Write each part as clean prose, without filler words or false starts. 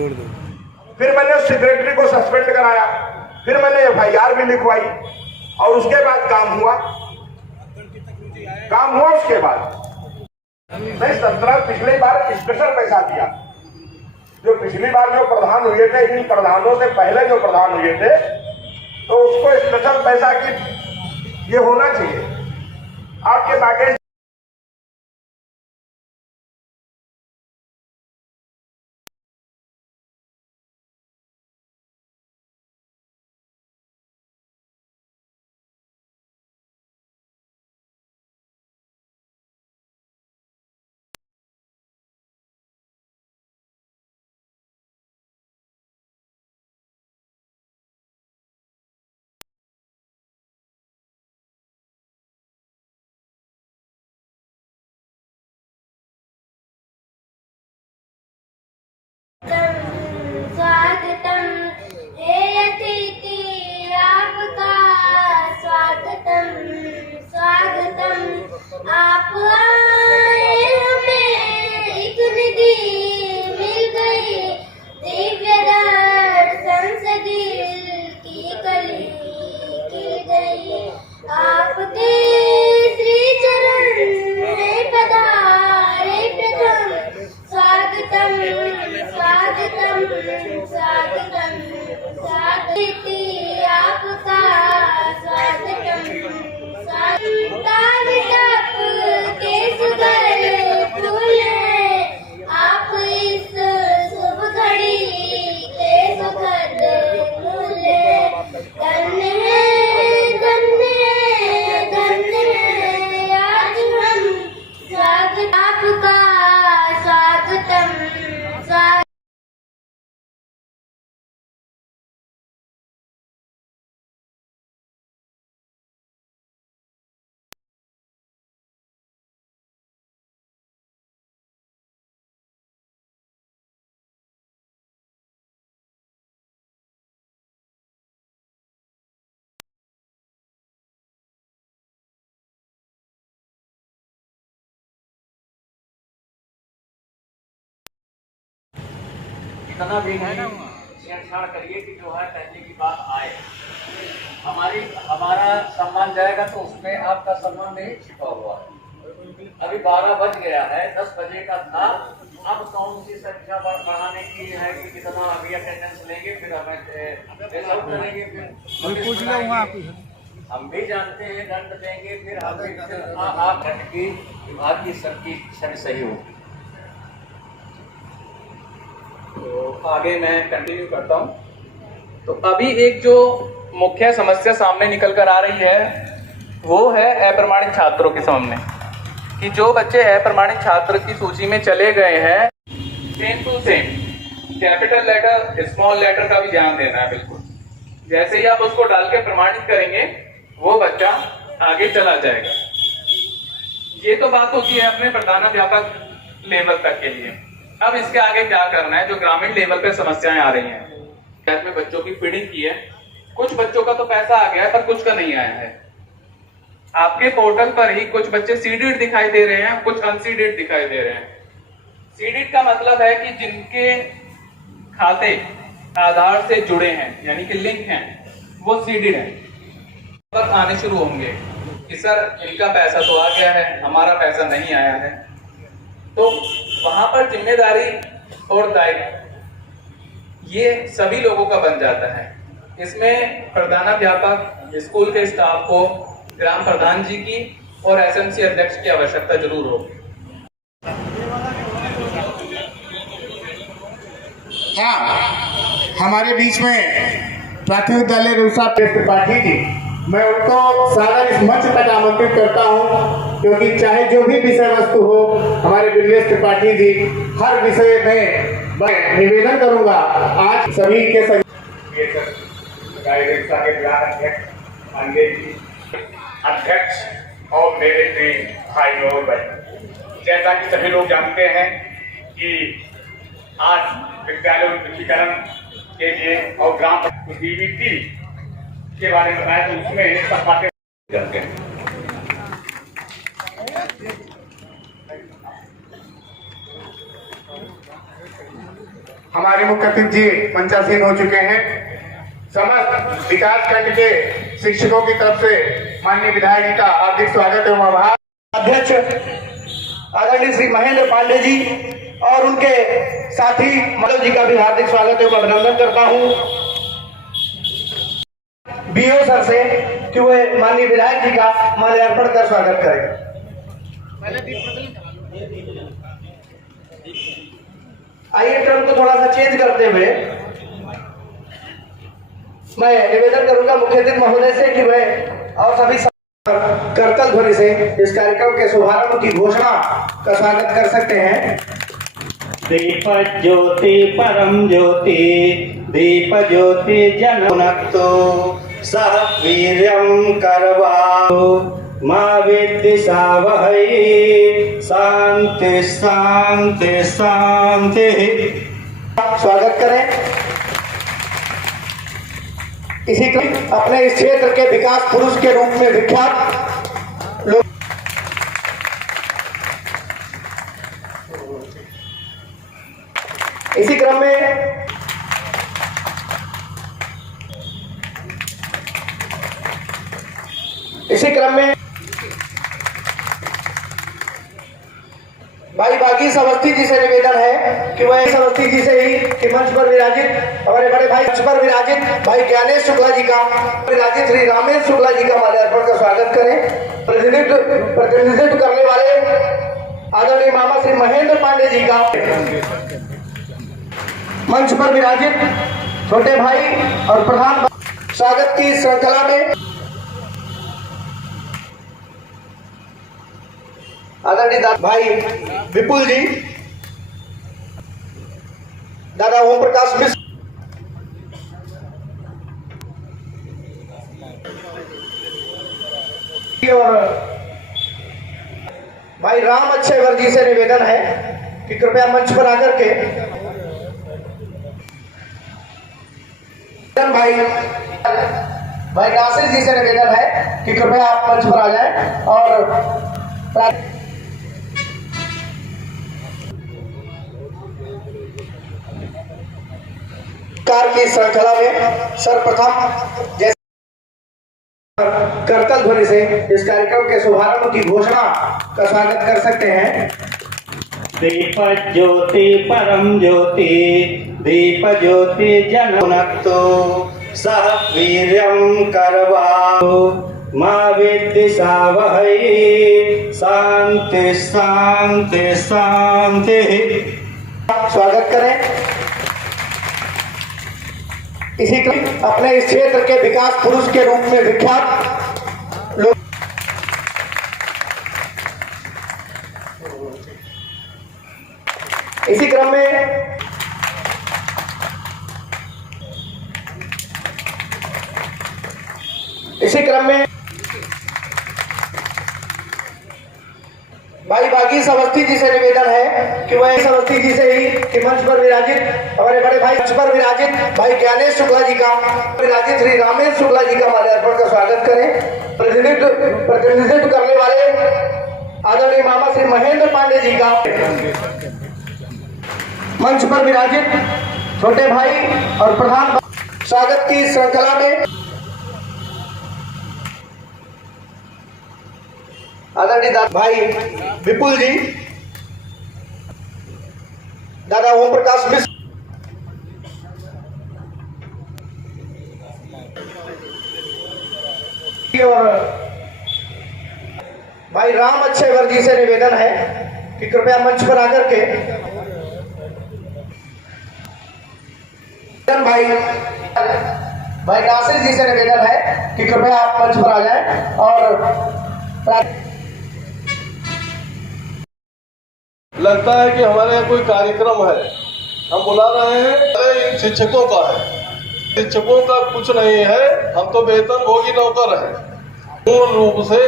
छोड़ दो। फिर मैंने सेक्रेटरी को सस्पेंड कराया, फिर मैंने FIR भी लिखवाई और उसके बाद काम हुआ उसके बाद नहीं 17 पिछली बार स्पेशल पैसा दिया। जो पिछली बार जो प्रधान हुए थे, इन प्रधानों से पहले जो प्रधान हुए थे, तो उसको स्पेशल पैसा की ये होना चाहिए आपके बाकी। स्वागतम हे अतिथि, आपका स्वागतम स्वागतम। आप आए, हमें एक निधि मिल गई, दिव्य दर्शन से दिल की कली खिल गई। आपके श्री चरण में पधारे प्रथम, स्वागतम स्वागतम स्वागतम स्वागति, आपका स्वागतम स्वागतम। के सुगर फूल हैं आप, इस शुभ घड़ी के सुखद फूल हैं। धन्य है धन्य है धन्य है आज हम, स्वागत आपका स्वागतम स्वागत। इतना भी नहीं छेड़छाड़ करिए कि जो है कहने की बात आए। हमारा सम्मान जाएगा तो उसमें आपका सम्मान नहीं छिपा हुआ है। अभी 12 बज गया है, 10 बजे का था। अब कौन सी संख्या बढ़ाने की है कि कितना अभी अटेंडेंस लेंगे, फिर हमें रिजल्ट करेंगे, फिर हम भी जानते हैं दंड देंगे, फिर आप की विभाग की सबकी छवि सही होगी। तो आगे मैं कंटिन्यू करता हूँ। तो अभी एक जो मुख्य समस्या सामने निकल कर आ रही है वो है अप्रमाणित छात्रों के सामने, कि जो बच्चे अप्रमाणित छात्र की सूची में चले गए हैं, same to same capital letter small letter का भी ध्यान देना है। बिल्कुल जैसे ही आप उसको डाल के प्रमाणित करेंगे वो बच्चा आगे चला जाएगा। ये तो बात होती है अपने प्रधानाध्यापक लेवल तक के लिए। अब इसके आगे क्या करना है, जो ग्रामीण लेवल पे समस्याएं आ रही हैं, में बच्चों की फीडिंग की है, कुछ बच्चों का तो पैसा आ गया है पर कुछ का नहीं आया है। आपके पोर्टल पर ही कुछ बच्चे सीडेड दिखाई दे रहे हैं, कुछ अनसीडेड दिखाई दे रहे हैं। सीडेड का मतलब है कि जिनके खाते आधार से जुड़े हैं, यानी कि लिंक हैं, वो सीडेड हैं। पर आने शुरू होंगे कि सर इनका पैसा तो आ गया है, हमारा पैसा नहीं आया है। तो वहां पर जिम्मेदारी और दायित्व ये सभी लोगों का बन जाता है। इसमें प्रधानाध्यापक, स्कूल के स्टाफ को, ग्राम प्रधान जी की और SMC अध्यक्ष की आवश्यकता जरूर होगी। हाँ, हमारे बीच में प्राथमिक विद्यालय रूसा त्रिपाठी जी, मैं उनको सादर इस मंच तक आमंत्रित करता हूं, क्योंकि चाहे जो भी विषय वस्तु हो, हमारे बिरलेश त्रिपाठी जी हर विषय में मैं निवेदन करूंगा। आज सभी के सभी अध्यक्ष और मेरे प्रिय भाई और बहन, जैसा कि सभी लोग जानते हैं कि आज विद्यालय उन्मुखीकरण के लिए और ग्राम DBT के बारे में बताया, तो उसमें सब बातें करते हैं। हमारे मुख्य अतिथि जी मंचासीन हो चुके हैं। समस्त विकास खंड के शिक्षकों की तरफ से माननीय विधायक जी का हार्दिक स्वागत एवं आभार। अध्यक्ष आदरणीय श्री महेंद्र पांडे जी और उनके साथी मनोज जी का भी हार्दिक स्वागत एवं अभिनंदन करता हूं। बीओ सर से कि वे माननीय विधायक जी का माल्यार्पण कर स्वागत करें। आइए क्रम को थोड़ा सा चेंज करते हुए मैं निवेदन करूंगा मुख्य अतिथि महोदय से कि वे और सभी करतल ध्वनि से इस कार्यक्रम के शुभारंभ की घोषणा का स्वागत कर सकते हैं। दीप ज्योति परम ज्योति दीप ज्योति जनोनक्तो सह वीर्यं करवाओ मां विद्विषावहै शांति शांति शांति। स्वागत करें। इसी क्रम अपने इस क्षेत्र के विकास पुरुष के रूप में विख्यात लोग इसी क्रम में भाई बागी अवस्थी जी से निवेदन है कि वह अवस्थी जी से ही कि मंच पर विराजित हमारे बड़े भाई मंच पर विराजित भाई ज्ञानेश शुक्ला जी का विराजित श्री रामेश शुक्ला जी का माल्यार्पण का स्वागत करें। प्रतिनिधित्व करने वाले आदरणीय मामा श्री महेंद्र पांडे जी का मंच पर विराजित छोटे भाई और प्रधान स्वागत की श्रृंखला में आदरणीय भाई विपुल जी, दादा ओम प्रकाश मिश्र और भाई राम अक्षयवर जी से निवेदन है कि कृपया मंच पर आकर के भाई नासिर जी से निवेदन है कि कृपया आप मंच पर आ जाएं और कार की श्रृंखला में सर्वप्रथम जैसे करतल ध्वनि से इस कार्यक्रम के शुभारंभ की घोषणा का स्वागत कर सकते हैं। दीप ज्योति परम ज्योति दीप ज्योति जनोनक्तो सह वीर्यं करवाओ मां विद्विषावहै शांति शांति शांति। स्वागत करें। इसी क्रम अपने इस क्षेत्र के विकास पुरुष के रूप में विख्यात लोग इसी क्रम में भाई बागी अवस्थी जी से निवेदन है कि वह अवस्थी जी से ही कि मंच पर विराजित हमारे बड़े भाई मंच पर विराजित भाई ज्ञानेश शुक्ला जी का विराजित श्री रामेश शुक्ला जी का माल्यार्पण का स्वागत करें। प्रतिनिधित्व करने वाले आदरणीय मामा श्री महेंद्र पांडे जी का मंच पर विराजित छोटे भाई और प्रधान स्वागत की श्रृंखला में आदरणीय भाई विपुल जी, दादा ओम प्रकाश मिश्र और भाई राम अक्षयवर जी से निवेदन है कि कृपया मंच पर आकर के भाई नासिर जी से निवेदन है कि कृपया आप मंच पर आ जाएं और लगता है कि हमारे यहाँ कोई कार्यक्रम है, हम बुला रहे हैं। अरे इन शिक्षकों का है, शिक्षकों का कुछ नहीं है, हम तो वेतन भोगी नौकर हैं। पूर्ण रूप से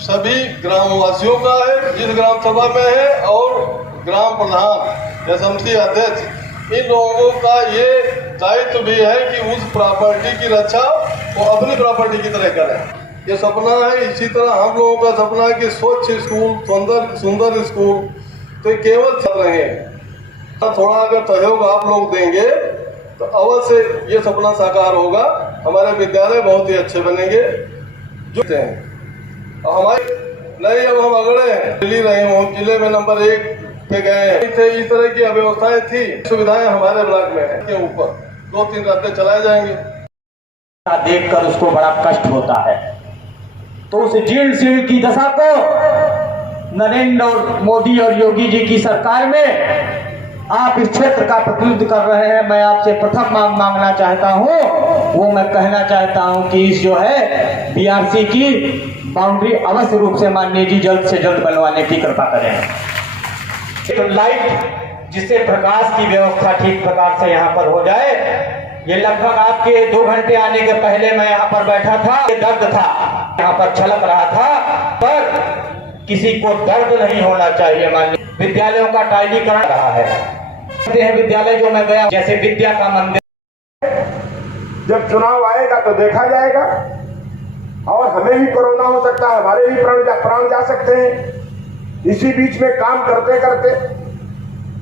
सभी ग्रामवासियों का है, जिस ग्राम सभा में है और ग्राम प्रधान या समिति अध्यक्ष, इन लोगों का ये दायित्व भी है कि उस प्रॉपर्टी की रक्षा वो अपनी प्रॉपर्टी की तरह करें। ये सपना है। इसी तरह हम लोगों का सपना है कि स्वच्छ स्कूल, सुंदर स्कूल, तो केवल चल रहे हैं। थोड़ा अगर सहयोग आप लोग देंगे तो अवश्य ये सपना साकार होगा। हमारे विद्यालय बहुत ही अच्छे बनेंगे। जो हमारे नहीं, अब हम अगड़े हैं, दिल्ली रहे हूँ, जिले में नंबर 1 पे गए हैं। इस तरह की व्यवस्थाएं थी, सुविधाएं हमारे ब्लॉक में है के ऊपर 2-3 रास्ते चलाए जाएंगे। देखकर उसको बड़ा कष्ट होता है। तो उस जीर्ण शीर्ण की दशा को नरेंद्र और मोदी और योगी जी की सरकार में आप इस क्षेत्र का प्रतिनिधित्व कर रहे हैं। मैं आपसे प्रथम मांगना चाहता हूं, वो मैं कहना चाहता हूं कि इस जो है बीआरसी की बाउंड्री अवश्य रूप से माननीय जी जल्द से जल्द बनवाने की कृपा करें। तो लाइट जिससे प्रकाश की व्यवस्था ठीक प्रकार से यहाँ पर हो जाए। ये लगभग आपके 2 घंटे आने के पहले मैं यहाँ पर बैठा था, ये दर्द था, यहाँ पर छलक रहा था, पर किसी को दर्द नहीं होना चाहिए। माननीय विद्यालयों का टाइलीकरण रहा है। विद्यालय जो मैं गया, जैसे विद्या का मंदिर, जब चुनाव आएगा तो देखा जाएगा। और हमें भी कोरोना हो सकता है, हमारे भी प्राण जा सकते हैं। इसी बीच में काम करते करते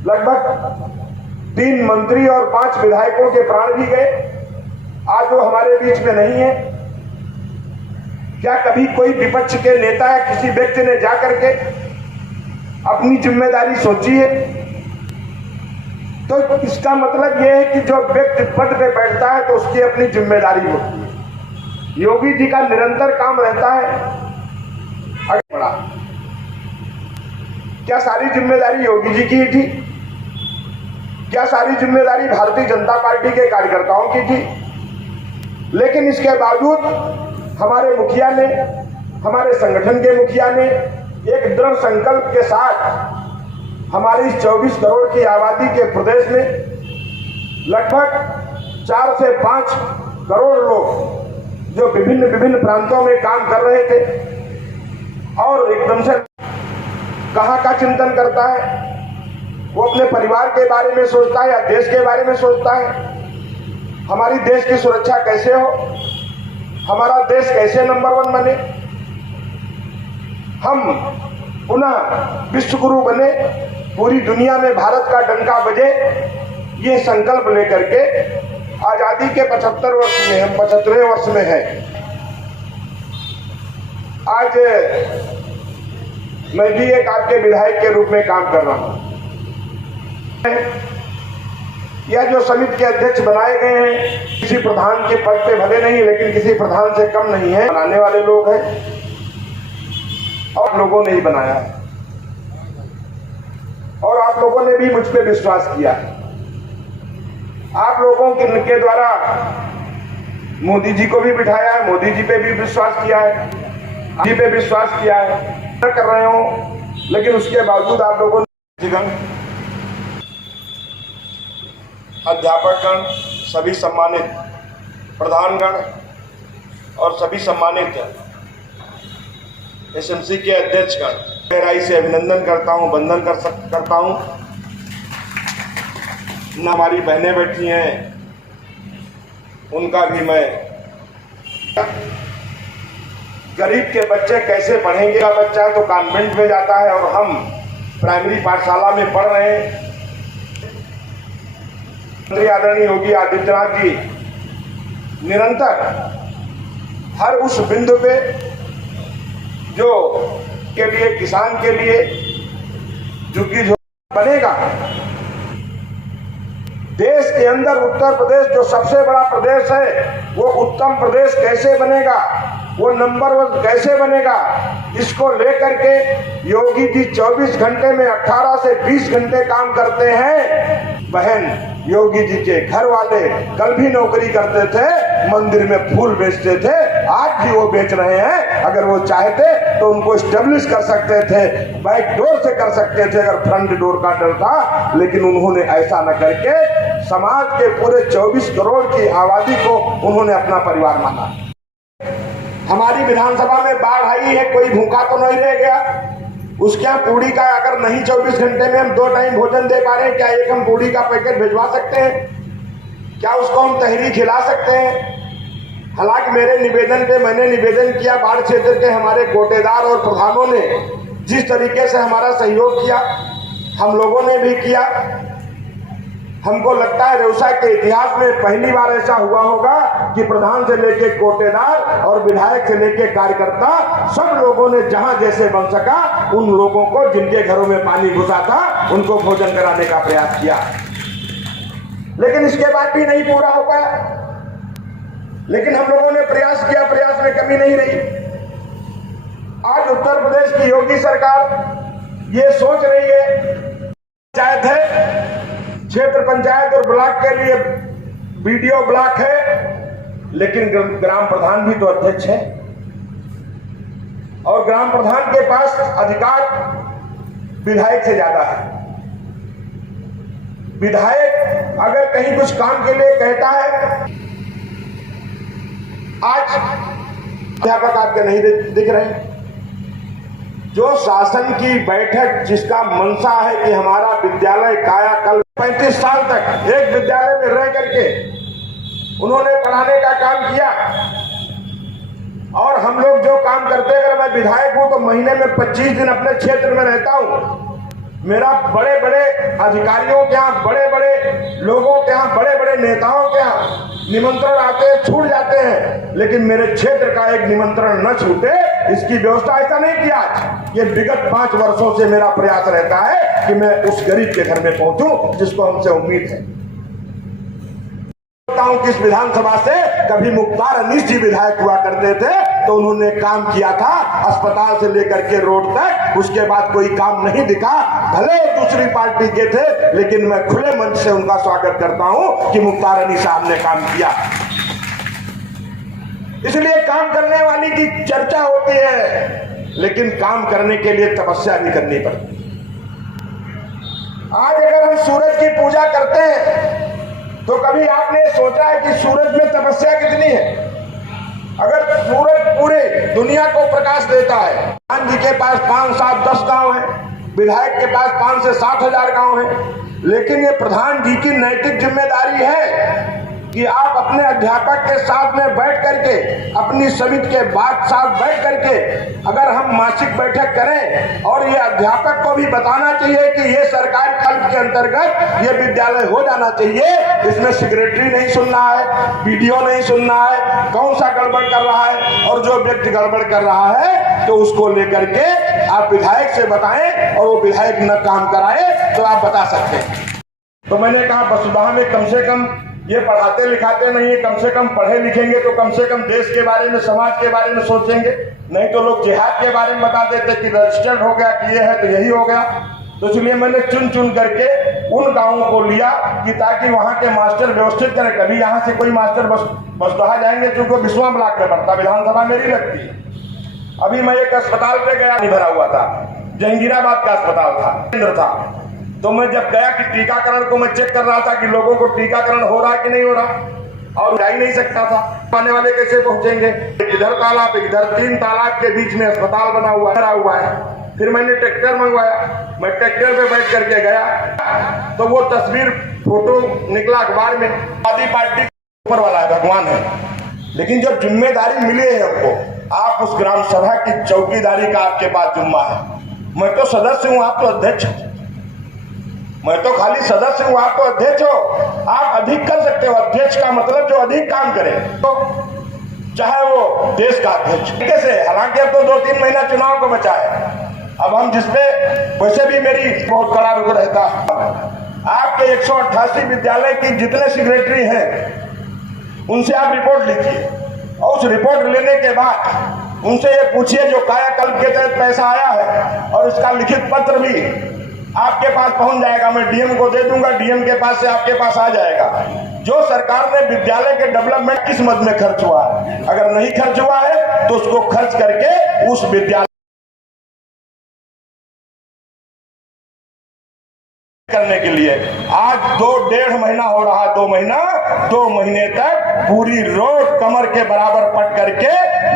लगभग 3 मंत्री और 5 विधायकों के प्राण भी गए। आज वो हमारे बीच में नहीं है। क्या कभी कोई विपक्ष के नेता या किसी व्यक्ति ने जाकर के अपनी जिम्मेदारी सोची है? तो इसका मतलब यह है कि जो व्यक्ति पद पे बैठता है तो उसकी अपनी जिम्मेदारी होती है। योगी जी का निरंतर काम रहता है। आगे बढ़ा, क्या सारी जिम्मेदारी योगी जी की थी? क्या सारी जिम्मेदारी भारतीय जनता पार्टी के कार्यकर्ताओं की थी? लेकिन इसके बावजूद हमारे मुखिया ने, हमारे संगठन के मुखिया ने एक दृढ़ संकल्प के साथ हमारी इस 24 करोड़ की आबादी के प्रदेश में लगभग 4 से 5 करोड़ लोग जो विभिन्न प्रांतों में काम कर रहे थे, और एकदम से कहाँ का चिंतन करता है? वो अपने परिवार के बारे में सोचता है या देश के बारे में सोचता है? हमारी देश की सुरक्षा कैसे हो, हमारा देश कैसे नंबर 1 बने, हम पुनः विश्व गुरु बने, पूरी दुनिया में भारत का डंका बजे, ये संकल्प लेकर के आजादी के 75 वर्ष में, हम 75वें वर्ष में हैं। आज मैं भी एक आपके विधायक के रूप में काम कर रहा हूं। यह जो समिति के अध्यक्ष बनाए गए हैं, किसी प्रधान के पद पे भले नहीं, लेकिन किसी प्रधान से कम नहीं है। बनाने वाले लोग हैं और लोगों ने ही बनाया है, और आप लोगों ने भी मुझ पे विश्वास किया। आप लोगों के द्वारा मोदी जी को भी बिठाया है, मोदी जी पे भी विश्वास किया है, जी पे विश्वास किया है। कर रहे हो, लेकिन उसके बावजूद आप लोगों ने, अध्यापकगण, सभी सम्मानित प्रधानगण और सभी सम्मानित एसएमसी के अध्यक्षगण, गहराई से अभिनंदन करता हूं, वंदन करता हूं। न हमारी बहनें बैठी हैं, उनका भी मैं, गरीब के बच्चे कैसे पढ़ेंगे? का बच्चा है तो कॉन्वेंट में जाता है, और हम प्राइमरी पाठशाला में पढ़ रहे हैं। मंत्री आदरणीय योगी आदित्यनाथ जी निरंतर हर उस बिंदु पे जो के लिए, किसान के लिए झुग्गी बनेगा। देश के अंदर उत्तर प्रदेश जो सबसे बड़ा प्रदेश है, वो उत्तम प्रदेश कैसे बनेगा, वो नंबर 1 कैसे बनेगा, इसको लेकर के योगी जी 24 घंटे में 18 से 20 घंटे काम करते हैं। बहन योगी जी के घर वाले कल भी नौकरी करते थे, मंदिर में फूल बेचते थे, आज भी वो बेच रहे हैं। अगर वो चाहते तो उनको स्टेब्लिश कर सकते थे, बैक डोर से कर सकते थे अगर फ्रंट डोर का डर था, लेकिन उन्होंने ऐसा न करके समाज के पूरे 24 करोड़ की आबादी को उन्होंने अपना परिवार माना। हमारी विधानसभा में बाढ़ आई है, कोई भूखा तो नहीं रह गया। उसके यहाँ पूड़ी का अगर नहीं 24 घंटे में हम 2 टाइम भोजन दे पा रहे हैं, क्या एक हम पूड़ी का पैकेट भिजवा सकते हैं? क्या उसको हम तहरी खिला सकते हैं? हालांकि मेरे निवेदन पे मैंने निवेदन किया, बाढ़ क्षेत्र के हमारे कोटेदार और प्रधानों ने जिस तरीके से हमारा सहयोग किया, हम लोगों ने भी किया। हमको लगता है रेउसा के इतिहास में पहली बार ऐसा हुआ होगा कि प्रधान से लेके कोटेदार और विधायक से लेके कार्यकर्ता सब लोगों ने जहां जैसे बन सका उन लोगों को जिनके घरों में पानी घुसा था उनको भोजन कराने का प्रयास किया, लेकिन इसके बाद भी नहीं पूरा हो पाया। लेकिन हम लोगों ने प्रयास किया, प्रयास में कमी नहीं रही। आज उत्तर प्रदेश की योगी सरकार ये सोच रही है, पंचायत है, क्षेत्र पंचायत और ब्लॉक के लिए बीडीओ ब्लॉक है, लेकिन ग्राम प्रधान भी तो अध्यक्ष है और ग्राम प्रधान के पास अधिकार विधायक से ज्यादा है। विधायक अगर कहीं कुछ काम के लिए कहता है, आज अध्यापक आपके नहीं दिख रहे। जो शासन की बैठक जिसका मनसा है कि हमारा विद्यालय कायाकल्प, 35 साल तक एक विद्यालय में रह करके उन्होंने पढ़ाने का काम किया और हम लोग जो काम करते हैं, अगर मैं विधायक हूं तो महीने में 25 दिन अपने क्षेत्र में रहता हूं। मेरा बड़े बड़े अधिकारियों के यहाँ, बड़े बड़े लोगों के यहाँ, बड़े बड़े नेताओं के यहाँ निमंत्रण आते हैं, छूट जाते हैं, लेकिन मेरे क्षेत्र का एक निमंत्रण न छूटे इसकी व्यवस्था ऐसा नहीं किया। ये विगत 5 वर्षों से मेरा प्रयास रहता है कि मैं उस गरीब के घर में पहुंचूं जिसको हमसे उम्मीद है। किस विधानसभा से कभी मुख्तार अनीस जी विधायक हुआ करते थे तो उन्होंने काम किया था अस्पताल से लेकर के रोड तक, उसके बाद कोई काम नहीं दिखा। भले दूसरी पार्टी के थे, लेकिन मैं खुले मंच से उनका स्वागत करता हूं कि मुख्तार अनीस साहब ने काम किया। इसलिए काम करने वाली की चर्चा होती है, लेकिन काम करने के लिए तपस्या भी करनी पड़ती है। आज अगर हम सूरज की पूजा करते हैं तो कभी आपने सोचा है कि सूरज में तपस्या कितनी है? अगर सूरज पूरे दुनिया को प्रकाश देता है, प्रधान जी के पास 5, 7, 10 गांव है, विधायक के पास 5 से 7 हजार गांव है, लेकिन ये प्रधान जी की नैतिक जिम्मेदारी है कि आप अपने अध्यापक के साथ में बैठ करके, अपनी समिति के साथ बैठ करके अगर हम मासिक बैठक करें और ये अध्यापक को भी बताना चाहिए कि ये सरकार कल्प के अंतर्गत ये विद्यालय हो जाना चाहिए, इसमें सेक्रेटरी नहीं सुनना है, पीडीओ नहीं सुनना है, कौन सा गड़बड़ कर रहा है, और जो व्यक्ति गड़बड़ कर रहा है तो उसको लेकर के आप विधायक से बताएं और वो विधायक न काम कराए तो आप बता सकते हैं। तो मैंने कहा वसुधा में कम से कम ये पढ़ाते लिखाते नहीं है, कम से कम पढ़े लिखेंगे तो कम से कम देश के बारे में, समाज के बारे में सोचेंगे। नहीं तो लोग जिहाद के बारे में बता देते कि रजिस्टर्ड हो गया, कि ये है तो यही हो गया। तो इसलिए मैंने चुन चुन करके उन गांवों को लिया कि ताकि वहां के मास्टर व्यवस्थित करें। कभी यहाँ से कोई मास्टर बसदहा जाएंगे क्योंकि बिस्वा ब्लॉक में पड़ता, विधानसभा मेरी लगती है। अभी मैं एक अस्पताल पे गया, नहीं भरा हुआ था, जहांगीराबाद का अस्पताल था, केंद्र था। तो मैं जब गया कि टीकाकरण को मैं चेक कर रहा था कि लोगों को टीकाकरण हो रहा है कि नहीं हो रहा, और जा ही नहीं सकता था। आने वाले कैसे पहुंचेंगे? इधर तालाब, इधर 3 तालाब के बीच में अस्पताल बना हुआ है। फिर मैंने ट्रैक्टर मंगवाया, मैं ट्रैक्टर पे बैठ करके गया तो वो तस्वीर फोटो निकला अखबार में। आदि पार्टी ऊपर वाला है, भगवान है, लेकिन जब जिम्मेदारी मिली है हमको, आप उस ग्राम सभा की चौकीदारी का आपके पास जिम्मा है। मैं तो सदस्य हूँ, आप तो अध्यक्ष। मैं तो खाली सदस्य हूँ, आप तो अध्यक्ष हो। आप अधिक कर सकते हो। अध्यक्ष का मतलब जो अधिक काम करे, तो चाहे वो देश का अध्यक्ष कैसे। हालांकि अब तो 2-3 महीना चुनाव को बचा है। अब हम जिसपे वैसे भी मेरी बहुत कड़ा रुख रहता है। आपके 188 विद्यालय की जितने सेक्रेटरी हैं उनसे आप रिपोर्ट लीजिए और उस रिपोर्ट लेने के बाद उनसे ये पूछिए जो कायाकल्प के तहत पैसा आया है, और इसका लिखित पत्र भी आपके पास पहुंच जाएगा। मैं डीएम को दे दूंगा, डीएम के पास से आपके पास आ जाएगा। जो सरकार ने विद्यालय के डेवलपमेंट किस मद में खर्च हुआ है, अगर नहीं खर्च हुआ है तो उसको खर्च करके उस विद्यालय करने के लिए आज 2-1.5 महीना हो रहा है। 2 महीने तक पूरी रोड कमर के बराबर पट करके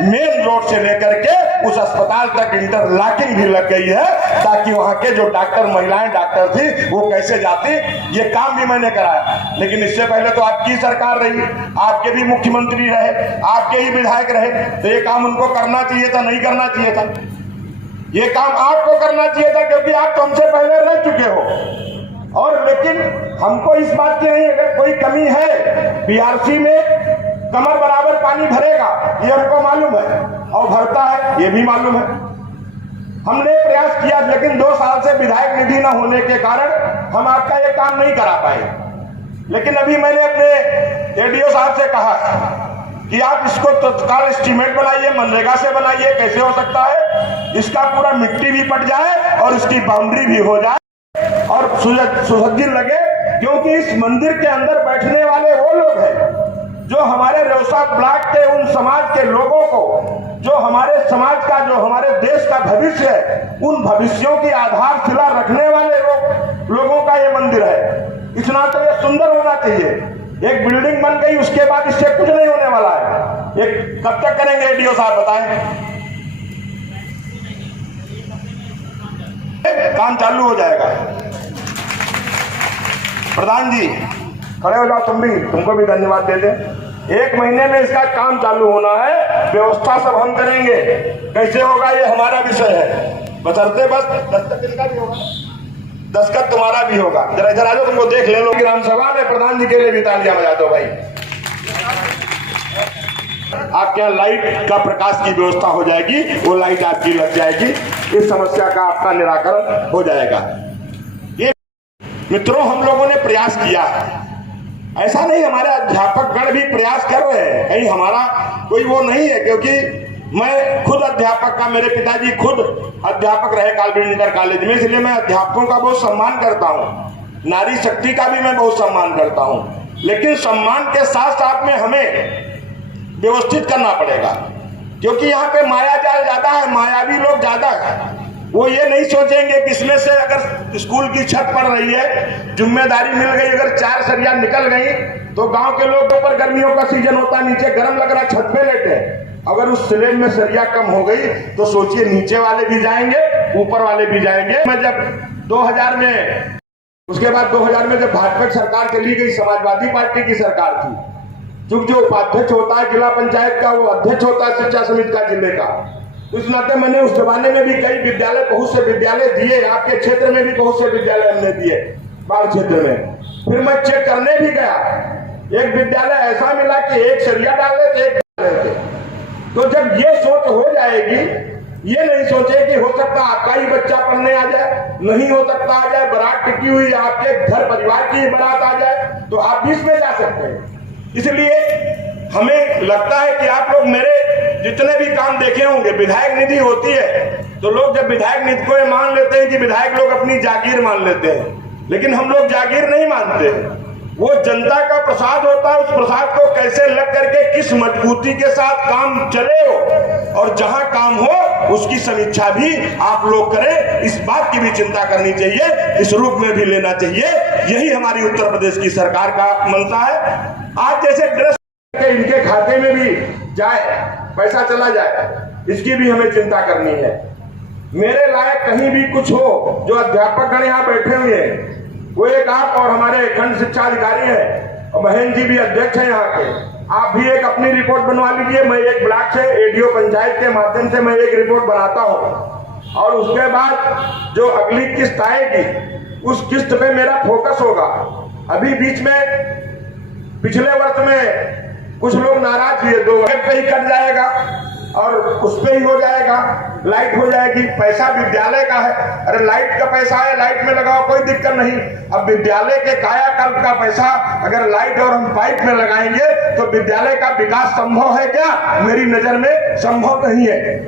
मेन रोड से लेकर के उस अस्पताल तक इंटरलॉकिंग भी लग गई है, ताकि वहां के जो महिलाएं डॉक्टर थी वो कैसे जाती। ये काम भी मैंने कराया। लेकिन इससे पहले तो आपकी सरकार रही, आपके भी मुख्यमंत्री रहे, आपके ही विधायक रहे, तो ये काम उनको करना चाहिए था, नहीं करना चाहिए था। ये काम आपको करना चाहिए था, क्योंकि आप तो हमसे पहले रह चुके हो। और लेकिन हमको इस बात की नहीं, अगर कोई कमी है बीआरसी में कमर बराबर पानी भरेगा ये हमको मालूम है, और भरता है ये भी मालूम है। हमने प्रयास किया, लेकिन 2 साल से विधायक निधि न होने के कारण हम आपका ये काम नहीं करा पाए। लेकिन अभी मैंने अपने एडीओ साहब से कहा कि आप इसको तत्काल एस्टीमेट बनाइए, मनरेगा से बनाइए, कैसे हो सकता है इसका पूरा मिट्टी भी पट जाए और इसकी बाउंड्री भी हो जाए और सुसज्जित लगे, क्योंकि इस मंदिर के अंदर बैठने वाले वो लोग हैं जो हमारे रेउसा ब्लॉक के उन समाज के लोगों को, जो हमारे समाज का, जो हमारे देश का भविष्य है, उन भविष्यों की आधारशिला रखने वाले लोगों का ये मंदिर है। इतना तो ये सुंदर होना चाहिए। एक बिल्डिंग बन गई, उसके बाद इससे कुछ नहीं होने वाला है। एक कब तक करेंगे एडीओ साहब बताएं? काम चालू हो जाएगा। प्रधान जी खड़े हो जाओ, तुमको भी धन्यवाद दे दें। 1 महीने में इसका काम चालू होना है, व्यवस्था सब हम करेंगे। कैसे होगा ये हमारा विषय है, बशर्ते बस दस्तखत इनका भी होगा, दस्तखत तुम्हारा भी होगा। जरा इधर आ जाओ, तुमको देख ले लो। ग्राम सभा में प्रधान जी के लिए भी तालियां बजा दो भाई। आपके यहाँ लाइट का प्रकाश की व्यवस्था हो जाएगी, वो लाइट आपकी लग जाएगी, इस समस्या का आपका निराकरण हो जाएगा। ये मित्रों हम लोगों ने प्रयास किया, ऐसा नहीं हमारे अध्यापक गण भी प्रयास कर रहे हैं, कहीं हमारा कोई वो नहीं है, क्योंकि मैं खुद अध्यापक का, मेरे पिताजी खुद अध्यापक रहे कालबीन इंटर कॉलेज में, इसलिए मैं अध्यापकों का बहुत सम्मान करता हूँ, नारी शक्ति का भी मैं बहुत सम्मान करता हूँ। लेकिन सम्मान के साथ साथ में हमें व्यवस्थित करना पड़ेगा, क्योंकि यहाँ पे माया जाल ज्यादा है, मायावी लोग ज्यादा है। वो ये नहीं सोचेंगे कि इसमें से अगर स्कूल की छत पड़ रही है, जिम्मेदारी मिल गई, अगर 4 सरिया निकल गई तो गांव के लोग ऊपर गर्मियों का सीजन होता है, नीचे गर्म लग रहा है, छत पे लेटे, अगर उस स्लेब में सरिया कम हो गई तो सोचिए नीचे वाले भी जाएंगे, ऊपर वाले भी जाएंगे। मैं जब 2000 में, उसके बाद 2000 में जब भाजपा सरकार चली गई, समाजवादी पार्टी की सरकार थी, जो उपाध्यक्ष होता है जिला पंचायत का, वो अध्यक्ष होता है शिक्षा समिति का जिले का। इस नाते मैंने उस जमाने में भी कई विद्यालय, बहुत से विद्यालय दिए, आपके क्षेत्र में भी बहुत से विद्यालय हमने दिए, बाढ़ क्षेत्र में। फिर मैं चेक करने भी गया, एक विद्यालय ऐसा मिला कि 1 सरिया डाले थे, 1 डाले थे। तो जब ये सोच हो जाएगी, ये नहीं सोचे कि हो सकता आपका ही बच्चा पढ़ने आ जाए, नहीं हो सकता आ जाए, बारात टिकी हुई आपके घर परिवार की बारात आ जाए, तो आप भी इसमें जा सकते हैं। इसलिए हमें लगता है कि आप लोग मेरे जितने भी काम देखे होंगे, विधायक निधि होती है तो लोग जब विधायक निधि को मान लेते हैं कि विधायक लोग अपनी जागीर मान लेते हैं, लेकिन हम लोग जागीर नहीं मानते हैं। वो जनता का प्रसाद होता है, उस प्रसाद को कैसे लग करके किस मजबूती के साथ काम चले हो, और जहां काम हो उसकी समीक्षा भी आप लोग करें, इस बात की भी चिंता करनी चाहिए, इस रूप में भी लेना चाहिए। यही हमारी उत्तर प्रदेश की सरकार का मंशा है। आज जैसे ड्रेस इनके खाते में भी जाए, पैसा चला जाए, इसकी भी हमें चिंता करनी है। मेरे लायक कहीं भी कुछ हो, जो अध्यापक गण यहाँ बैठे हुए हैं, वो एक आप और हमारे खंड शिक्षा अधिकारी हैं, और महेंद्र जी भी अध्यक्ष हैं यहाँ के, आप भी एक अपनी रिपोर्ट बनवा लीजिए। मैं एक ब्लॉक से एडीओ पंचायत के माध्यम से मैं एक रिपोर्ट बनाता हूँ, और उसके बाद जो अगली किस्त आएगी उस किस्त पे मेरा फोकस होगा। अभी बीच में पिछले वर्ष में कुछ लोग नाराज हुए, 2 वर्ष पे ही कट जाएगा और उस पे ही हो जाएगा, लाइट हो जाएगी, पैसा विद्यालय का है। अरे लाइट का पैसा है, लाइट में लगाओ, कोई दिक्कत नहीं। अब विद्यालय के कायाकल्प का पैसा अगर लाइट और हम पाइप में लगाएंगे तो विद्यालय का विकास संभव है क्या? मेरी नजर में संभव नहीं है।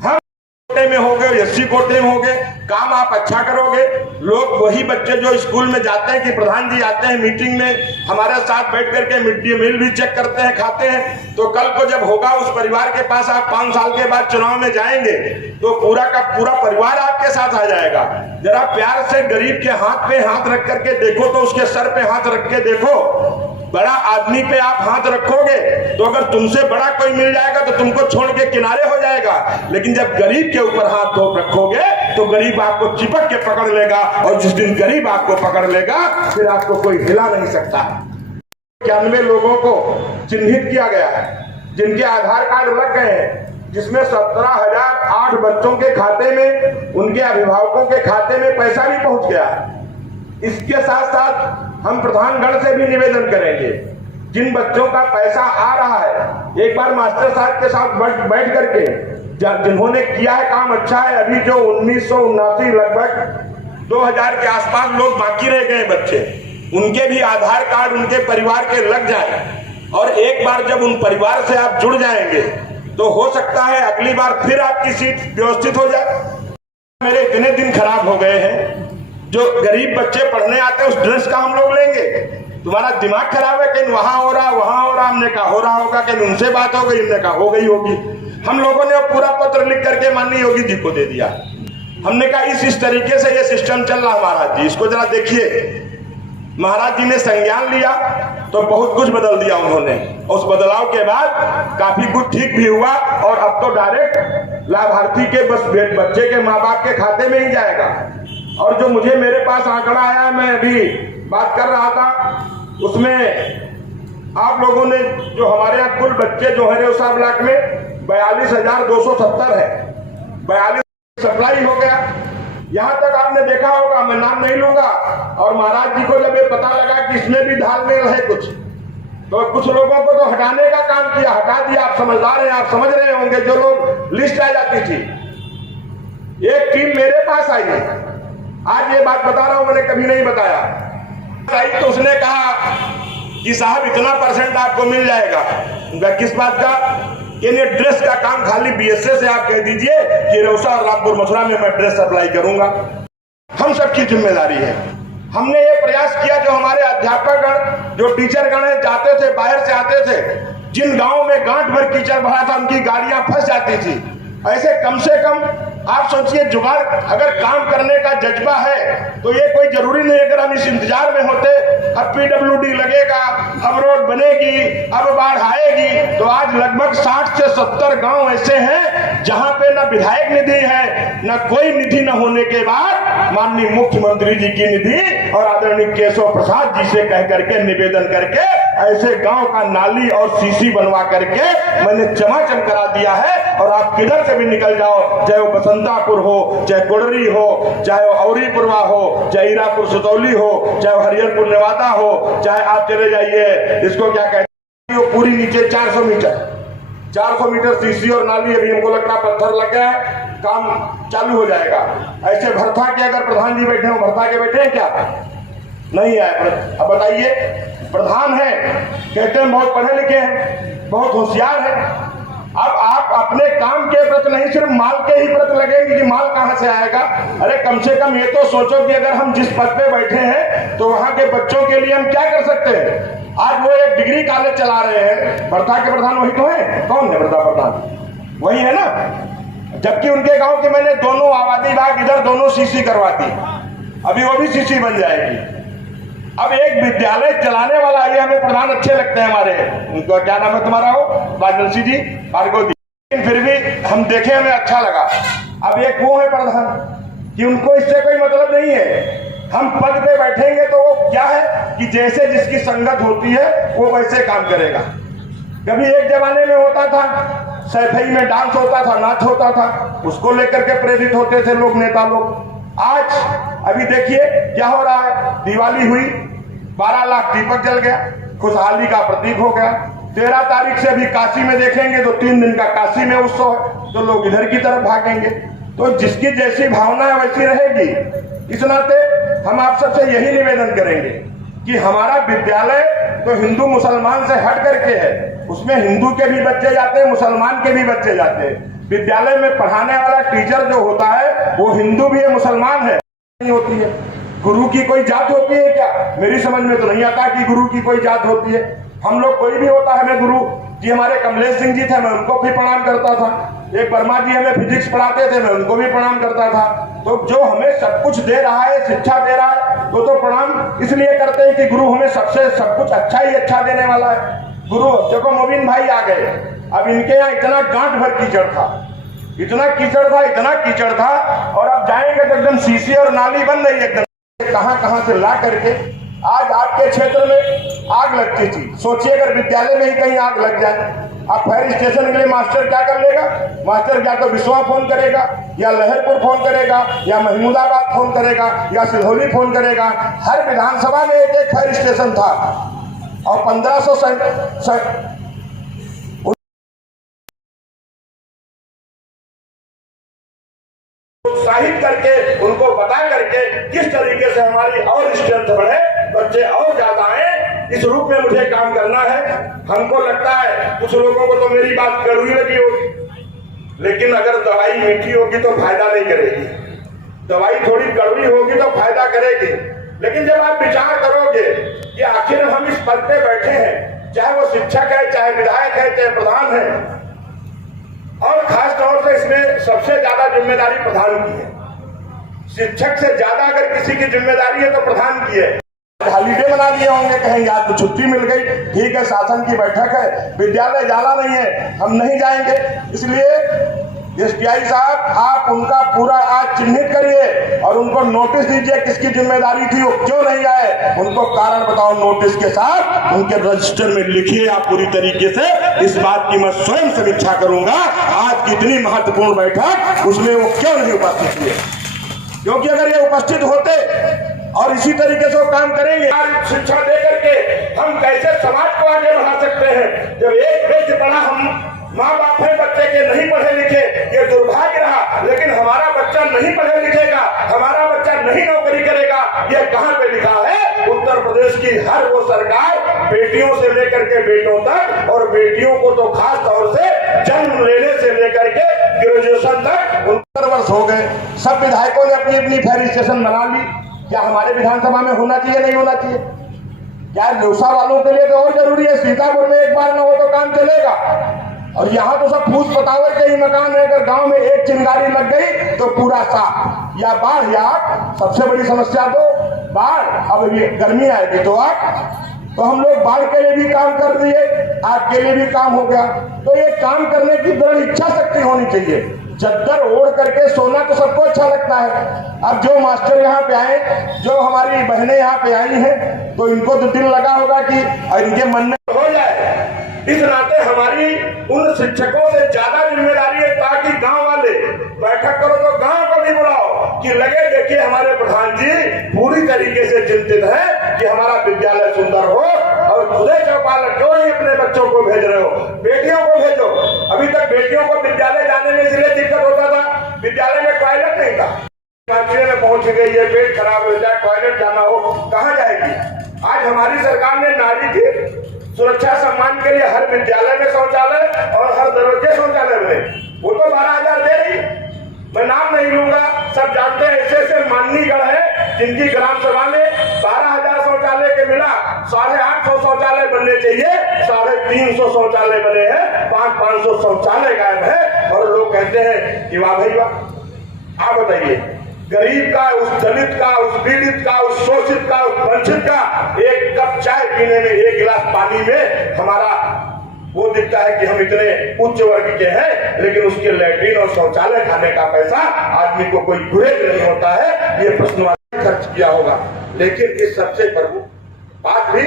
हम कोटे में होंगे, एससी कोटे में होंगे, काम आप अच्छा करोगे। लोग वही बच्चे जो स्कूल में जाते हैं कि प्रधान जी आते हैं मीटिंग में, हमारे साथ बैठ करके मिड डे मील भी चेक करते हैं, खाते हैं, तो कल को जब होगा उस परिवार के पास, आप 5 साल के बाद चुनाव में जाएंगे तो पूरा का पूरा परिवार आपके साथ आ जाएगा। जरा प्यार से गरीब के हाथ पे हाथ रख करके देखो, तो उसके सर पे हाथ रख के देखो। बड़ा आदमी पे आप हाथ रखोगे तो अगर तुमसे बड़ा कोई मिल जाएगा तो तुमको छोड़ के किनारे हो जाएगा, लेकिन जब गरीब के ऊपर हाथ रखोगे तो गरीब आपको चिपक के पकड़ लेगा, और जिस दिन गरीब आपको पकड़ लेगा फिर आपको कोई हिला नहीं सकता। 91 लोगों को चिन्हित किया गया है जिनके आधार कार्ड लग गए हैं, जिसमें 17,008 बच्चों के खाते में, उनके अभिभावकों के खाते में पैसा भी पहुंच गया है। इसके साथ साथ हम प्रधानगण से भी निवेदन करेंगे, जिन बच्चों का पैसा आ रहा है एक बार मास्टर साहब के साथ बैठ करके, जिन्होंने किया है काम अच्छा है, अभी जो 1979 लगभग 2000 के आसपास लोग बाकी रह गए बच्चे, उनके भी आधार कार्ड उनके परिवार के लग जाए, और एक बार जब उन परिवार से आप जुड़ जाएंगे तो हो सकता है अगली बार फिर आपकी सीट व्यवस्थित हो जाए। मेरे इतने दिन खराब हो गए हैं, जो गरीब बच्चे पढ़ने आते हैं उस ड्रेस का हम लोग लेंगे, तुम्हारा दिमाग खराब है, कहीं वहां हो रहा वहां हो रहा, हमने कहा हो रहा होगा, कहीं उनसे बात हो गई, हमने कहा हो गई होगी। हम लोगों ने पूरा पत्र लिख करके माननीय योगी जी को दे दिया। हमने कहा इस तरीके से ये सिस्टम चल रहा महाराज जी, इसको जरा देखिए। महाराज जी ने संज्ञान लिया तो बहुत कुछ बदल दिया उन्होंने। उस बदलाव के बाद काफी कुछ ठीक भी हुआ, और अब तो डायरेक्ट लाभार्थी के बस बच्चे के माँ बाप के खाते में ही जाएगा। और जो मुझे मेरे पास आंकड़ा आया, मैं अभी बात कर रहा था, उसमें आप लोगों ने जो हमारे यहाँ कुल बच्चे जो है रेउसा ब्लॉक में 42,270 है, 42 सप्लाई हो गया। यहाँ तक आपने देखा होगा, मैं नाम नहीं लूंगा, और महाराज जी को जब ये पता लगा कि इसमें भी तालमेल है कुछ, तो कुछ लोगों को तो हटाने का काम किया, हटा दिया। आप समझदार हैं, आप समझ रहे होंगे, जो लोग लिस्ट आ जाती थी। एक टीम मेरे पास आई है, आज ये बात बता रहा हूं, मैंने कभी नहीं बताया। आई तो उसने कहा कि साहब इतना % आपको मिल जाएगा। किस बात का? कि ड्रेस का काम खाली बीएसए से आप कह दीजिए कि रेउसा और रामपुर मथुरा में मैं ड्रेस सप्लाई करूंगा। हम सबकी जिम्मेदारी है। हमने ये प्रयास किया, जो हमारे अध्यापक गण, जो टीचर गण है, जाते थे, बाहर से आते थे, जिन गांव में गांठ भर कीचड़ भरा था, उनकी गाड़ियां फंस जाती थी। ऐसे कम से कम आप सोचिए, जुगाड़ अगर काम करने का जज्बा है तो ये कोई जरूरी नहीं अगर हम इस इंतजार में होते अब पीडब्ल्यूडी लगेगा, अब रोड बनेगी, अब बाढ़ आएगी, तो आज लगभग 60 से 70 गांव ऐसे हैं जहां पे न विधायक निधि है, न कोई निधि न होने के बाद माननीय मुख्यमंत्री जी की निधि और आदरणीय केशव प्रसाद जी से कह करके निवेदन करके ऐसे गांव का नाली और सीसी बनवा करके मैंने चमाचम करा दिया है। और आप किधर से भी निकल जाओ, चाहे वो बसंतापुर हो, चाहे कुडरी हो, चाहे वो औरीपुरवा हो, चाहे हीरापुर सुतौली हो, चाहे हरिहरपुर नेवादा हो, चाहे आप चले जाइए इसको क्या कहते हैं, पूरी नीचे 400 मीटर सीसी और नाली। अभी हमको लगता है पत्थर लग गया है, काम चालू हो जाएगा। ऐसे भरथा के अगर प्रधान जी बैठे हो, भरथा के बैठे हैं क्या? नहीं आए। अब बताइए, प्रधान है, कहते हैं बहुत पढ़े लिखे हैं, बहुत होशियार है। अब आप अपने काम के प्रति नहीं, सिर्फ माल के ही प्रति लगेंगे कि माल कहां से आएगा। अरे कम से कम ये तो सोचो कि अगर हम जिस पद पे बैठे हैं तो वहां के बच्चों के लिए हम क्या कर सकते हैं। आज वो एक डिग्री कॉलेज चला रहे हैं, वर्धा के प्रधान वही तो है। कौन है वर्धा प्रधान? वही है ना। जबकि उनके गांव के मैंने दोनों आबादी बाग इधर दोनों सीसी करवा दी, अभी वो भी सीसी बन जाएगी। अब एक विद्यालय चलाने वाला, ये हमें प्रधान अच्छे लगते हैं हमारे, उनका क्या नाम है तुम्हारा? हो राजवंशी जी, भार्गव जी, लेकिन फिर भी हम देखे, हमें अच्छा लगा। अब एक वो है प्रधान कि उनको इससे कोई मतलब नहीं है, हम पद पे बैठेंगे तो वो क्या है कि जैसे जिसकी संगत होती है वो वैसे काम करेगा। कभी एक जमाने में होता था, सैफई में डांस होता था, नाच होता था, उसको लेकर के प्रेरित होते थे लोग, नेता लोग। आज अभी देखिए क्या हो रहा है, दिवाली हुई, 12 लाख दीपक जल गया, खुशहाली का प्रतीक हो गया। 13 तारीख से अभी काशी में देखेंगे तो 3 दिन का काशी में उत्सव है, तो लोग इधर की तरफ भागेंगे। तो जिसकी जैसी भावना है वैसी रहेगी। इस नाते हम आप सबसे यही निवेदन करेंगे कि हमारा विद्यालय तो हिंदू मुसलमान से हट करके है, उसमें हिंदू के भी बच्चे जाते हैं, मुसलमान के भी बच्चे जाते हैं। विद्यालय में पढ़ाने वाला टीचर जो होता है वो हिंदू भी है, मुसलमान है, नहीं होती है। गुरु की कोई जात होती है क्या? मेरी समझ में तो नहीं आता कि गुरु की कोई जात होती है। हम लोग कोई भी होता है, हमें गुरु जी हमारे कमलेश सिंह जी थे, मैं उनको भी प्रणाम करता था। एक वर्मा जी हमें फिजिक्स पढ़ाते थे, मैं उनको भी प्रणाम करता था। तो जो हमें सब कुछ दे रहा है, शिक्षा दे रहा है, तो प्रणाम इसलिए करते हैं कि गुरु हमें सबसे सब कुछ अच्छा ही अच्छा देने वाला है। गुरु देखो, मोबिन भाई आ गए। अब इनके यहाँ इतना गांठ भर कीचड़ था, इतना कीचड़ था, और अब जाएंगे तो एकदम सीसी और नाली बन रही है एकदम। कहां से ला करके आज आपके क्षेत्र में आग लगती थी। सोचिए अगर विद्यालय में ही कहीं आग लग जाए अब फायर स्टेशन के लिए मास्टर क्या कर लेगा? मास्टर क्या तो विश्वा फोन करेगा, या लहरपुर फोन करेगा, या महमूदाबाद फोन करेगा, या सिधौली फोन करेगा। हर विधानसभा में एक एक फायर स्टेशन था और 1500 उत्साहित करके उनको बता करके किस तरीके से हमारी और स्ट्रेंथ बढ़े, बच्चे और ज्यादा आए, इस रूप में मुझे काम करना है। हमको लगता है कुछ लोगों को तो मेरी बात कड़वी लगी होगी, लेकिन अगर दवाई मीठी होगी तो फायदा नहीं करेगी, दवाई थोड़ी कड़वी होगी तो फायदा करेगी। लेकिन जब आप विचार करोगे कि आखिर हम इस पद पे बैठे हैं, चाहे वो शिक्षक है, चाहे विधायक है, चाहे प्रधान है, और खास तौर से इसमें सबसे ज्यादा जिम्मेदारी प्रधान की है। शिक्षक से ज्यादा अगर किसी की जिम्मेदारी है तो प्रधान की है। हॉलीडे बना लिए होंगे, कहेंगे आज तो छुट्टी मिल गई, ठीक है शासन की बैठक है, विद्यालय जाना नहीं है, हम नहीं जाएंगे। इसलिए एसपीआई साहब आप उनका पूरा आज चिन्हित करिए और उनको नोटिस दीजिए किसकी जिम्मेदारी थी, वो क्यों नहीं आए, उनको कारण बताओ, नोटिस के साथ उनके रजिस्टर में लिखिए आप पूरी तरीके से। इस बात की मैं स्वयं समीक्षा करूंगा आज कितनी महत्वपूर्ण बैठक उसमें वो क्यों नहीं उपस्थित हुए, क्योंकि अगर ये उपस्थित होते और इसी तरीके से वो काम करेंगे, शिक्षा दे करके हम कैसे समाज को आगे बढ़ा सकते हैं। जब एक बेच पढ़ा हम माँ बाप है बच्चे के नहीं पढ़े लिखे, ये दुर्भाग्य रहा, लेकिन हमारा बच्चा नहीं पढ़े लिखेगा, हमारा बच्चा नहीं नौकरी करेगा, ये कहाँ पे लिखा है? उत्तर प्रदेश की हर वो सरकार बेटियों से लेकर के बेटों तक, और बेटियों को तो खास तौर से जन्म लेने से लेकर के ग्रेजुएशन तक 69 वर्ष हो गए। सब विधायकों ने अपनी अपनी फायर स्टेशन बना ली। क्या हमारे विधानसभा में होना चाहिए, नहीं होना चाहिए? क्या लोसा वालों के लिए तो और जरूरी है, सीतापुर में एक बार ना हो तो काम चलेगा, और यहाँ तो सब फूस पतावर के ही मकान है। अगर गांव में एक चिंगारी लग गई तो पूरा साफ, या बाढ़, या सबसे बड़ी समस्या तो बाढ़। अब ये गर्मी आएगी तो तो हम लोग बाढ़ के लिए भी काम कर दिए, आग के लिए भी काम हो गया। तो ये काम करने की दृढ़ इच्छा शक्ति होनी चाहिए। चद्दर ओढ़ करके सोना तो सबको अच्छा लगता है। अब जो मास्टर यहाँ पे आए, जो हमारी बहनें यहाँ पे आई हैं, तो इनको तो दिल लगा होगा कि इनके मन में हो जाए। इस नाते हमारी उन शिक्षकों से ज्यादा जिम्मेदारी है, ताकि गांव वाले बैठक करो तो गांव को भी बुलाओ कि लगे देखिए हमारे प्रधान जी पूरी तरीके से चिंतित है कि हमारा विद्यालय सुंदर हो, और खुदे चौपाल क्यों नहीं अपने बच्चों को भेज रहे हो, बेटियों को भेजो। अभी तक बेटियों को विद्यालय जाने में इसलिए दिक्कत होता था, विद्यालय में टॉयलेट नहीं था। में पहुंच गई है, पेट खराब हो जाए, टॉयलेट जाना हो, कहाँ जाएगी? आज हमारी सरकार ने नारी की सुरक्षा सम्मान के लिए हर विद्यालय में शौचालय और हर दरवाजे शौचालय बने। वो तो 12,000 दे रही, मैं नाम नहीं लूंगा, सब जानते हैं। ऐसे ऐसे माननीगढ़ है जिनकी ग्राम सभा में 12,000 शौचालय के मिला, 850 शौचालय बनने चाहिए, 350 शौचालय बने हैं, 500 शौचालय गायब है। और लोग कहते हैं कि वाह भाई वाह। आप बताइए, गरीब का, उस दलित का, उस पीड़ित का, उस शोषित का, उस वंचित का एक कप चाय पीने में, एक गिलास पानी में हमारा वो दिखता है कि हम इतने उच्च वर्ग के हैं, लेकिन उसके लैट्रिन और शौचालय खाने का पैसा आदमी को कोई गुरेज नहीं होता है। ये प्रश्न खर्च किया होगा। लेकिन इस सबसे प्रमुख बात भी,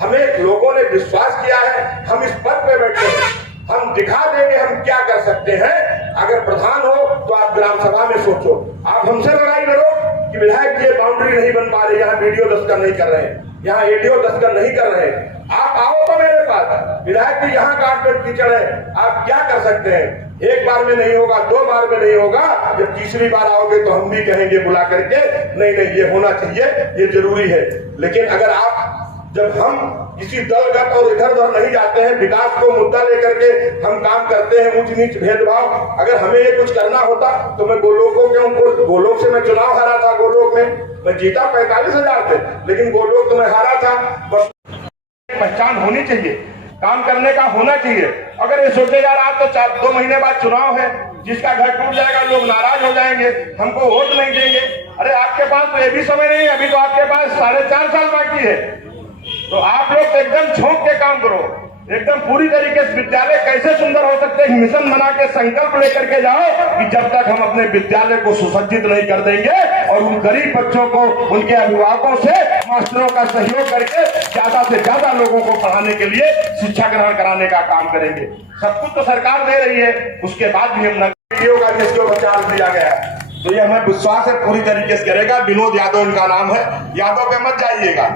हमें लोगों ने विश्वास किया है, हम इस पद पे बैठे हैं, हम दिखा देंगे हम क्या कर सकते हैं। अगर प्रधान हो तो आप ग्राम सभा में सोचो, आप हमसे लड़ाई लड़ो कि विधायक ये बाउंड्री नहीं बन पा रही, यहाँ वीडियो दस्तखत नहीं कर रहे हैं, यहाँ एडीओ दस्तखत नहीं कर रहे हैं। आप आओ तो मेरे पास, विधायक की यहाँ कारपेट कीचड़ है, आप क्या कर सकते हैं? एक बार में नहीं होगा, 2 बार में नहीं होगा, जब तीसरी बार आओगे तो हम भी कहेंगे बुला करके नहीं ये होना चाहिए, ये जरूरी है। लेकिन अगर आप, जब हम किसी दलगत और इधर उधर नहीं जाते हैं, विकास को मुद्दा लेकर के हम काम करते हैं, ऊंच नीच भेदभाव, अगर हमें ये कुछ करना होता तो मैं गोलोक से मैं चुनाव हारा था। गोलोक में मैं जीता 45,000 थे, लेकिन गोलोक तो मैं हारा था। बस पहचान होनी चाहिए, काम करने का होना चाहिए। अगर ये सोचे जा रहा तो 2 महीने बाद चुनाव है, जिसका घर टूट जाएगा, लोग नाराज हो जाएंगे, हमको वोट नहीं देंगे। अरे आपके पास तो ये भी समय नहीं, अभी तो आपके पास 4.5 साल बाकी है। तो आप लोग एकदम झोंक के काम करो। एकदम पूरी तरीके से विद्यालय कैसे सुंदर हो सकते हैं, मिशन बना के संकल्प लेकर के जाओ कि जब तक हम अपने विद्यालय को सुसज्जित नहीं कर देंगे और उन गरीब बच्चों को उनके अभिभावकों से मास्टरों का सहयोग करके ज्यादा से ज्यादा लोगों को पढ़ाने के लिए शिक्षा ग्रहण कराने का काम करेंगे। सब कुछ तो सरकार दे रही है, उसके बाद भी हम का जिसको बचाव दिया गया है, तो ये हमें विश्वास है पूरी तरीके से करेगा। विनोद यादव इनका नाम है, यादव पे मत जाइएगा।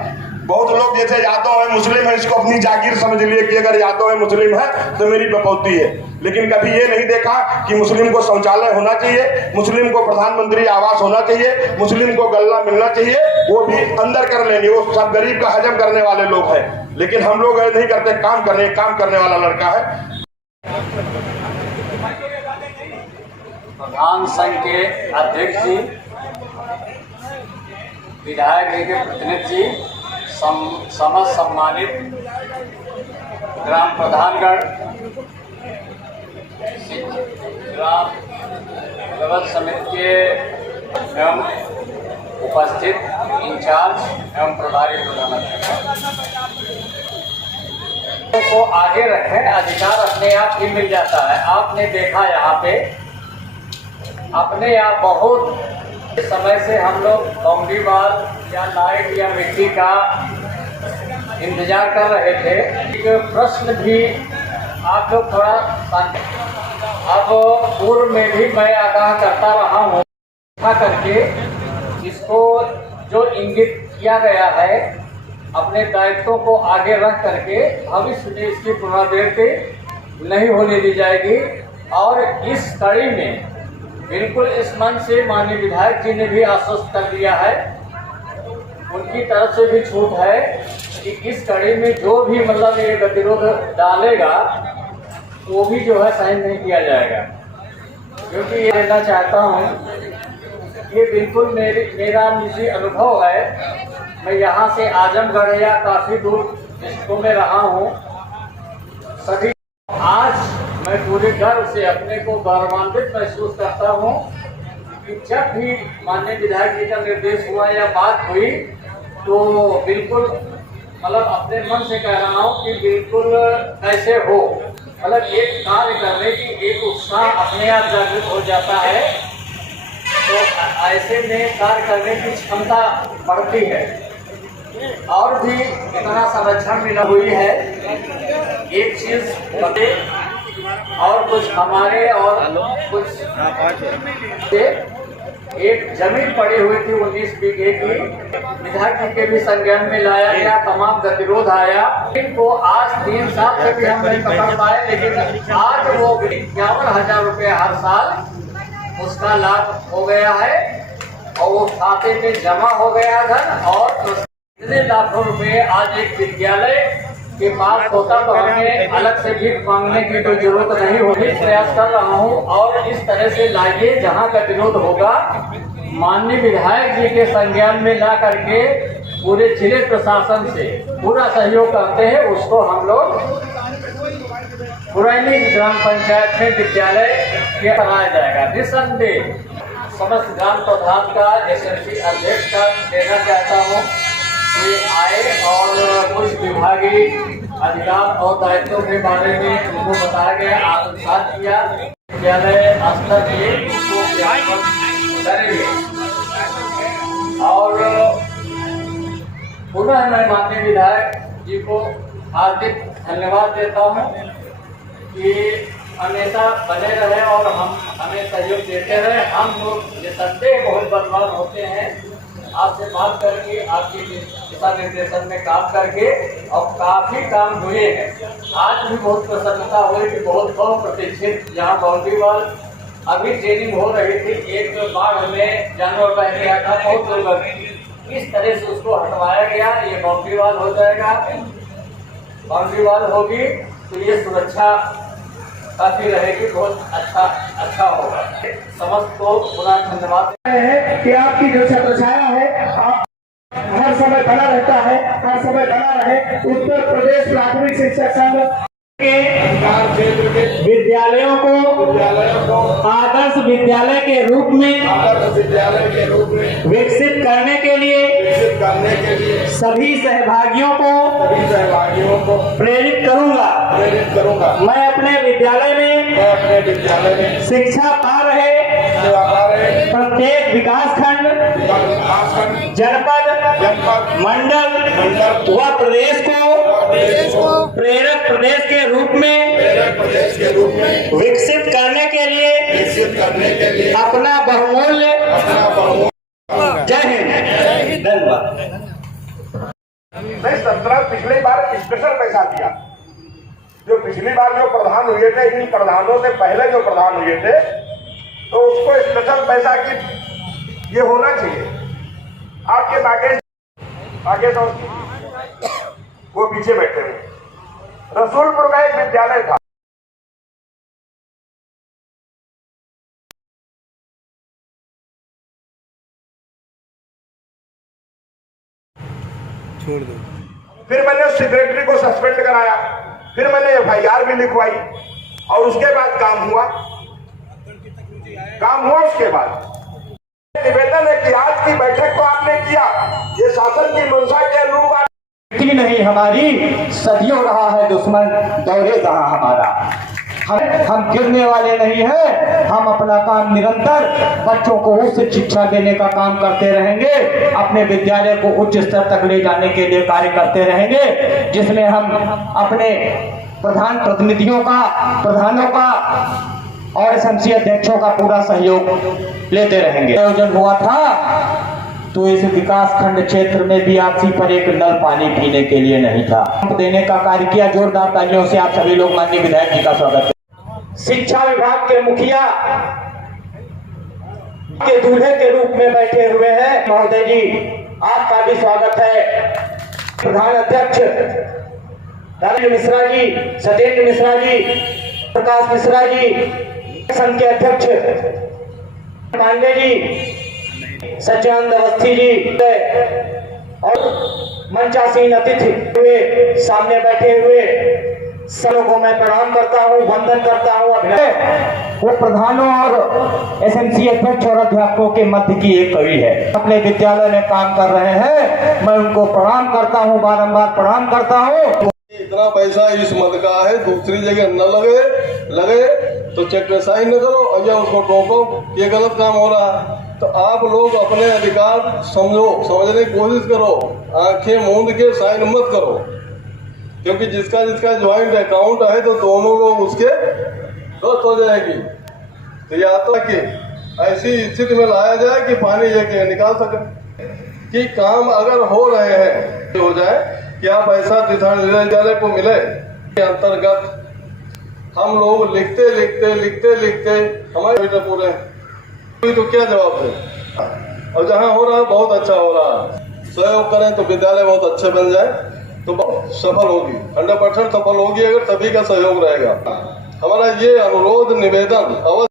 बहुत लोग जैसे यादव है मुस्लिम है, इसको अपनी जागीर समझ लिए कि अगर यादव है मुस्लिम है तो मेरी बपौती है, लेकिन कभी ये नहीं देखा कि मुस्लिम को शौचालय होना चाहिए, मुस्लिम को प्रधानमंत्री आवास होना चाहिए, मुस्लिम को गल्ला मिलना चाहिए, वो भी अंदर कर लेंगे। वो सब गरीब का हजम करने वाले लोग हैं, लेकिन हम लोग नहीं करते, काम करने वाला लड़का है। प्रधान संघ के अध्यक्ष जी, विधायक जी के प्रतिनिधि जी, समस्त सम्मानित ग्राम प्रधानगण, ग्राम व्यवस्था समिति के एवं उपस्थित इंचार्ज एवं प्रभारी प्रधानाध्यक्ष को आगे रखें, अधिकार अपने आप ही मिल जाता है। आपने देखा यहाँ पे अपने आप बहुत समय से हम लोग बाउंड्री वॉल या लाइट या मिट्टी का इंतजार कर रहे थे। एक प्रश्न भी आप लोग थोड़ा अब पूर्व में भी मैं आगाह करता रहा हूँ करके इसको जो इंगित किया गया है अपने दायित्वों को आगे रख करके भविष्य में इसकी पुनरावृत्ति नहीं होने दी जाएगी। और इस कड़ी में बिल्कुल इस मंच से माननीय विधायक जी ने भी आश्वस्त कर दिया है, उनकी तरफ से भी छूट है कि इस कड़ी में जो भी मतलब ये गतिरोध डालेगा वो भी जो है सहन नहीं किया जाएगा। क्योंकि ये कहना चाहता हूँ, ये बिल्कुल मेरा निजी अनुभव है। मैं यहाँ से आजमगढ़ या काफ़ी दूर डिस्ट्रिक्टों में रहा हूँ, सभी आज मैं पूरे गर्व से अपने को गौरवान्वित महसूस करता हूँ कि जब भी माननीय विधायक जी का निर्देश हुआ या बात हुई तो बिल्कुल मतलब अपने मन से कह रहा हूँ कि बिल्कुल ऐसे हो, मतलब एक कार्य करने की एक उत्साह अपने आप जागृत हो जाता है, तो ऐसे में कार्य करने की क्षमता बढ़ती है। और भी इतना संरक्षण मिला हुई है। एक चीज बते और कुछ हमारे और कुछ एक जमीन पड़ी हुई थी 19 बीघे की, विधायक जी के भी संज्ञान में लाया गया, तमाम गतिरोध आया। इनको आज 3 साल से भी हम नहीं पकड़ पाए, लेकिन आज वो 51,000 रुपये हर साल उसका लाभ हो गया है और वो खाते में जमा हो गया धन। और इतने लाखों रुपए आज एक विद्यालय के पास होता तो हमें अलग से भीख मांगने की कोई जरूरत नहीं होगी। प्रयास कर रहा हूँ और इस तरह से लाइए जहाँ गतिरोध होगा माननीय विधायक जी के संज्ञान में ला करके पूरे जिले प्रशासन से पूरा सहयोग करते हैं। उसको हम लोग पुरैनी ग्राम पंचायत में विद्यालय के कराया जाएगा। निसंदेह समस्त ग्राम प्रधान का एसएमसी अध्यक्ष का देना चाहता हूँ कि आए और कुछ विभागीय अधिकार और दायित्वों के बारे में उनको बताया गया, आत्मसात किया, विद्यालय स्तर के उसको करेंगे। और पुनः मैं माननीय विधायक जी को हार्दिक धन्यवाद देता हूँ कि हमेशा बने रहे और हमें सहयोग देते रहे। हम लोग निसंदेह बहुत बलवान होते हैं आपसे बात करके, आपके दिशा निर्देशन में काम करके, और काफी काम हुए हैं। आज भी बहुत प्रसन्नता हुई कि बहुत कम प्रतीक्षित यहाँ बाउंड्री वॉल अभी ट्रेनिंग हो रही थी, एक बाढ़ में जानवर बह गया था, बहुत दुर्गम, इस तरह से उसको हटवाया गया। ये बाउंड्री वॉल हो जाएगा, बाउंड्री वॉल होगी तो ये सुरक्षा काफी रहेगी, बहुत अच्छा होगा। समस्त को पुनः धन्यवाद है कि आपकी जो छत्रछाया है आप हर समय बना रहता है, हर समय बना रहे। उत्तर प्रदेश प्राथमिक शिक्षक संघ के विद्यालयों को आदर्श विद्यालय के रूप में विकसित करने के लिए सभी सहभागियों को प्रेरित करूंगा। मैं अपने विद्यालय में शिक्षा पा रहे प्रत्येक विकासखंड, जनपद, मंडल व प्रदेश को प्रेरक प्रदेश के रूप में विकसित करने के लिए अपना बहुमूल्य जय हिंद धन्यवाद। नहीं, 17 पिछली बार स्पेशल पैसा दिया। जो पिछली बार जो प्रधान हुए थे, इन प्रधानों से पहले जो प्रधान हुए थे, तो उसको स्पेशल पैसा की ये होना चाहिए। आपके आगे तो वो पीछे बैठे हुए। रसूलपुर का एक विद्यालय था, छोड़ दो। फिर मैंने सेक्रेटरी को सस्पेंड कराया, फिर मैंने FIR भी लिखवाई और उसके बाद काम हुआ। उसके बाद निवेदन है कि आज की बैठक को आपने किया, ये शासन की मंशा के अनुरूप नहीं, हमारी सदियों रहा है दुश्मन दौरे जहां हमारा। हम गिरने वाले नहीं हैं। हम अपना काम निरंतर बच्चों को उच्च शिक्षा देने का काम करते रहेंगे, अपने विद्यालय को उच्च स्तर तक ले जाने के लिए कार्य करते रहेंगे, जिसमें हम अपने प्रधान प्रतिनिधियों का, प्रधानों का और SMC अध्यक्षों का पूरा सहयोग लेते रहेंगे। आयोजन हुआ था तो इस विकास खंड क्षेत्र में भी आपसी पर एक नल पानी पीने के लिए नहीं था। देने का कार्य किया। जोरदार तालियों से आप सभी लोग माननीय विधायक जी का स्वागत करें। शिक्षा विभाग के मुखिया के दूल्हे के रूप में बैठे हुए हैं महोदय जी, आपका भी स्वागत है। प्रधान अध्यक्ष राजेंद्र मिश्रा जी, सत्येंद्र मिश्रा जी, प्रकाश मिश्रा जी, संघ के अध्यक्ष पांडे जी, सच्चिदानंद अवस्थी जी और मंचासीन अतिथि हुए सामने बैठे हुए सबों को मैं प्रणाम करता हूँ, वंदन करता हूँ। वो प्रधानों और SMC अध्यक्ष और अध्यापकों के मध्य की एक कवि है, अपने विद्यालय में काम कर रहे हैं। मैं उनको प्रणाम करता हूँ, बारंबार प्रणाम करता हूँ। इतना पैसा इस मद का है, दूसरी जगह न लगे तो चेक पे साइन न करो या उसको टोको, ये गलत काम हो रहा है। तो आप लोग अपने अधिकार समझने की कोशिश करो, आंखें मूंद के साइन मत करो, क्योंकि जिसका ज्वाइंट अकाउंट है तो दोनों लोग उसके दोस्त हो जाएगी। तो या तो कि ऐसी स्थिति में लाया जाए कि पानी लेके निकाल सके, कि काम अगर हो रहे हैं तो हो जाए कि आप ऐसा विद्यालय को मिले के अंतर्गत हम लोग लिखते हमारे बेटे पूरे तो क्या जवाब दे। और जहाँ हो रहा है बहुत अच्छा हो रहा है, सहयोग करें तो विद्यालय बहुत अच्छे बन जाए तो सफल होगी, 100% सफल होगी अगर सभी का सहयोग रहेगा। हमारा ये अनुरोध निवेदन अवश्य